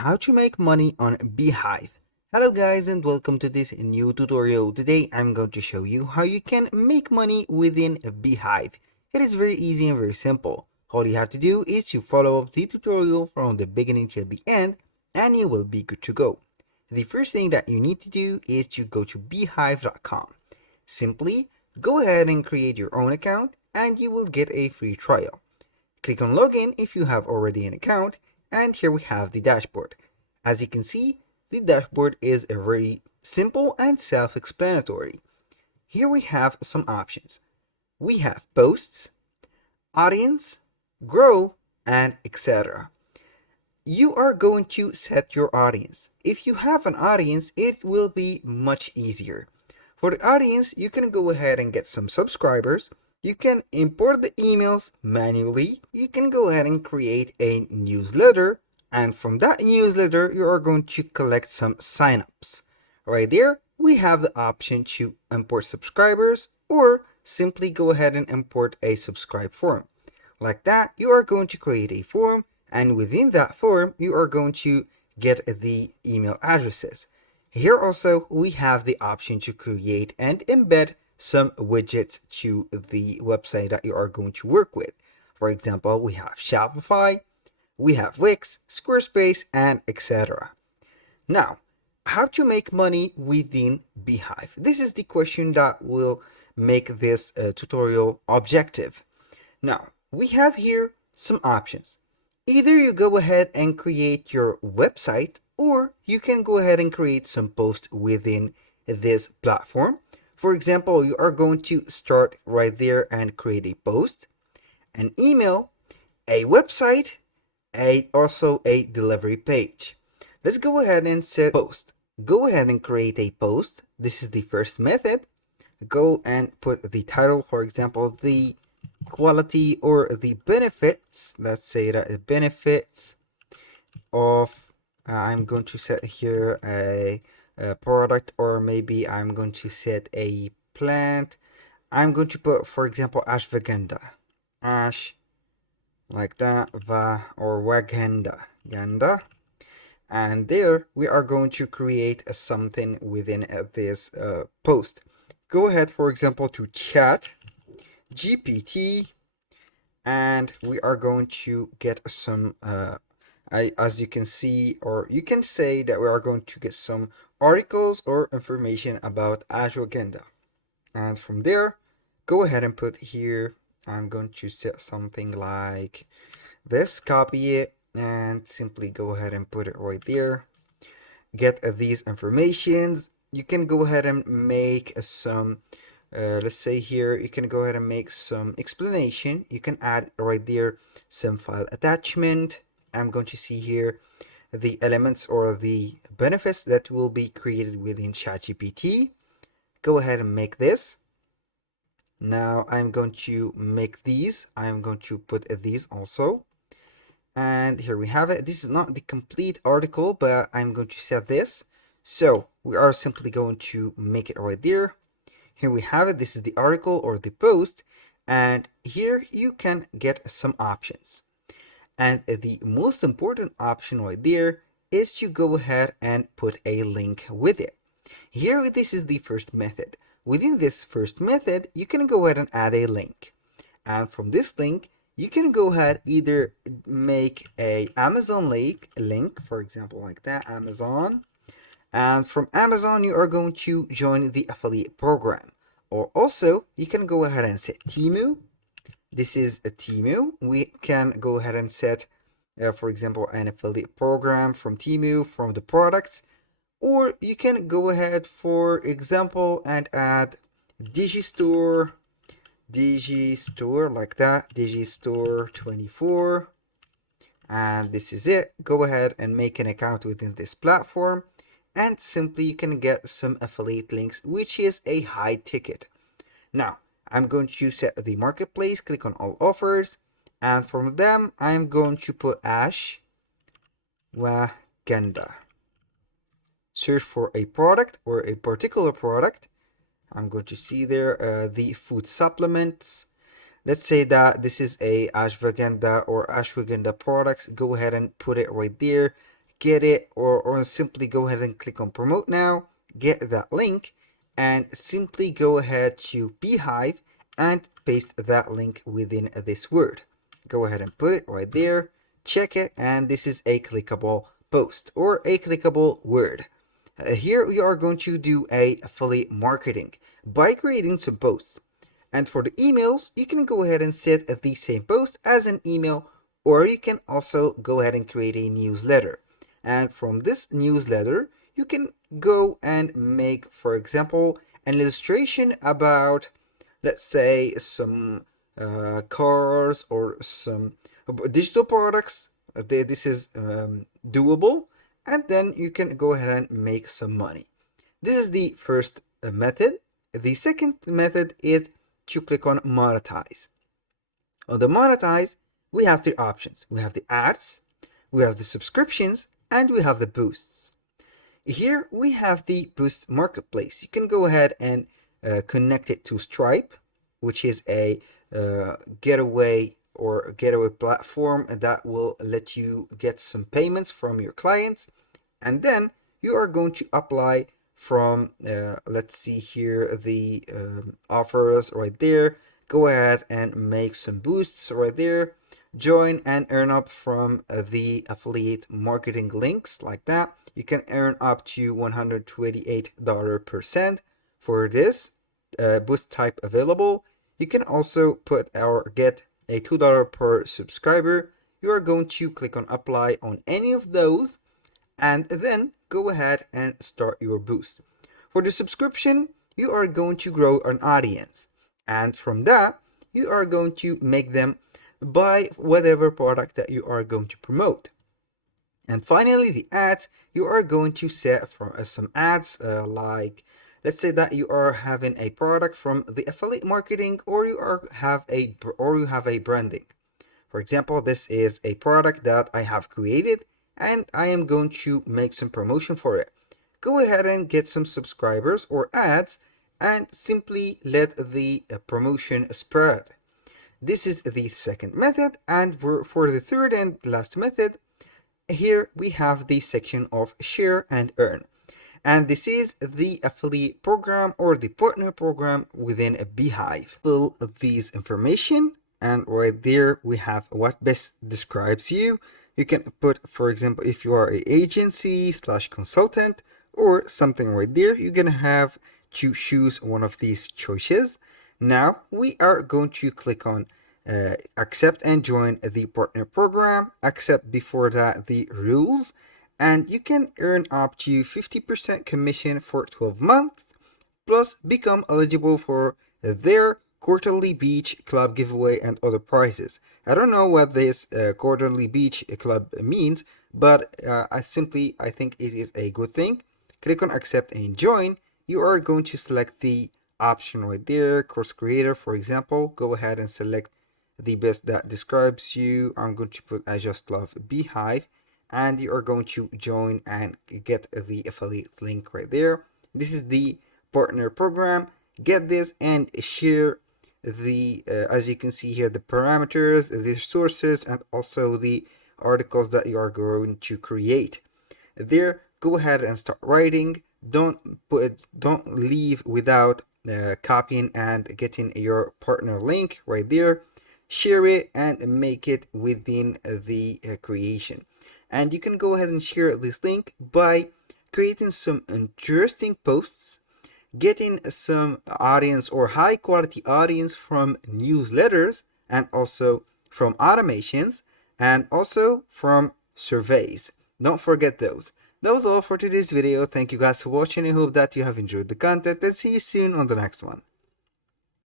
How to make money on Beehiiv. Hello guys and welcome to this new tutorial. Today I'm going to show you how you can make money within Beehiiv. It is very easy and very simple. All you have to do is to follow up the tutorial from the beginning to the end and you will be good to go. The first thing that you need to do is to go to beehiiv.com. Simply go ahead and create your own account and you will get a free trial. Click on login if you have already an account, and here we have the dashboard. As you can see, the dashboard is a very simple and self-explanatory. Here we have some options. We have posts, audience, grow, and etc. You are going to set your audience. If you have an audience, it will be much easier. For the audience, you can go ahead and get some subscribers. You can import the emails manually. You can go ahead and create a newsletter. And from that newsletter, you are going to collect some signups. Right there, we have the option to import subscribers or simply go ahead and import a subscribe form. Like that, you are going to create a form, and within that form, you are going to get the email addresses. Here also, we have the option to create and embed some widgets to the website that you are going to work with. For example, we have Shopify, we have Wix, Squarespace, and etc. Now, how to make money within Beehiiv? This is the question that will make this tutorial objective. Now, we have here some options. Either you go ahead and create your website, or you can go ahead and create some posts within this platform. For example, you are going to start right there and create a post, an email, a website, also a delivery page. Let's go ahead and set post. Go ahead and create a post. This is the first method. Go and put the title, for example, the quality or the benefits. Let's say that the benefits of I'm going to set here a product, or maybe I'm going to set a plant. I'm going to put, for example, ashwagandha, ash, like that, or waganda, ganda. And there we are going to create something within this post. Go ahead, for example, to chat GPT, and we are going to get some as you can see, or you can say that we are going to get some articles or information about ashwagandha. And from there, go ahead and put here, I'm going to set something like this, copy it, and simply go ahead and put it right there. Get these informations. You can go ahead and make some let's say here, you can go ahead and make some explanation. You can add right there some file attachment. I'm going to see here the elements or the benefits that will be created within ChatGPT. Go ahead and make this. Now I'm going to make these. I'm going to put these also. And here we have it. This is not the complete article, but I'm going to set this. So we are simply going to make it right there. Here we have it. This is the article or the post, and here you can get some options. And the most important option right there is to go ahead and put a link with it. Here, this is the first method. Within this first method, you can go ahead and add a link. And from this link, you can go ahead either make a Amazon link, for example, like that, Amazon. And from Amazon, you are going to join the affiliate program. Or also, you can go ahead and set Temu. This is a Temu. We can go ahead and set, for example, an affiliate program from Temu, from the products. Or you can go ahead, for example, and add Digistore, like that, Digistore 24. And this is it. Go ahead and make an account within this platform, and simply you can get some affiliate links, which is a high ticket. Now, I'm going to set the marketplace, click on all offers, and from them, I'm going to put ashwagandha. Search for a product or a particular product. I'm going to see there the food supplements. Let's say that this is a ashwagandha or ashwagandha products. Go ahead and put it right there. get it, or simply go ahead and click on promote now, get that link, and simply go ahead to Beehiiv and paste that link within this word. Go ahead and put it right there, check it, and this is a clickable post or a clickable word. Here we are going to do a affiliate marketing by creating some posts. And for the emails, you can go ahead and set the same post as an email, or you can also go ahead and create a newsletter. And from this newsletter, you can go and make, for example, an illustration about, let's say, some cars or some digital products. This is doable, and then you can go ahead and make some money. This is the first method. The second method is to click on monetize. On the monetize, we have three options. We have the ads, we have the subscriptions, and we have the boosts. Here we have the boost marketplace. You can go ahead and connect it to Stripe, which is a getaway platform that will let you get some payments from your clients, and then you are going to apply from let's see here, the offers right there. Go ahead and make some boosts right there, join and earn up from the affiliate marketing links like that. You can earn up to $128% for this boost type available. You can also put or get a $2 per subscriber. You are going to click on apply on any of those, and then go ahead and start your boost. For the subscription, you are going to grow an audience, and from that, you are going to make them buy whatever product that you are going to promote. And finally, the ads, you are going to set for some ads like, let's say that you are having a product from the affiliate marketing, or you have a branding. For example, this is a product that I have created, and I am going to make some promotion for it. Go ahead and get some subscribers or ads, and simply let the promotion spread. This is the second method, and for the third and last method, here we have the section of share and earn. And this is the affiliate program or the partner program within a Beehiiv. Fill these information, and right there we have what best describes you. You can put, for example, if you are an agency / consultant or something right there, you're gonna have to choose one of these choices. Now we are going to click on accept and join the partner program. Accept before that the rules, and you can earn up to 50% commission for 12 months, plus become eligible for their quarterly beach club giveaway and other prizes. I don't know what this quarterly beach club means, but I think it is a good thing. Click on accept and join. You are going to select the option right there, course creator, for example. Go ahead and select the best that describes you. I'm going to put I just love Beehiiv, and you are going to join and get the affiliate link right there. This is the partner program. Get this and share the as you can see here, the parameters, the sources, and also the articles that you are going to create. There, go ahead and start writing. Don't leave without copying and getting your partner link right there. Share it and make it within the creation. And you can go ahead and share this link by creating some interesting posts, getting some audience or high quality audience from newsletters, and also from automations, and also from surveys. Don't forget those. That was all for today's video. Thank you guys for watching. I hope that you have enjoyed the content, and see you soon on the next one.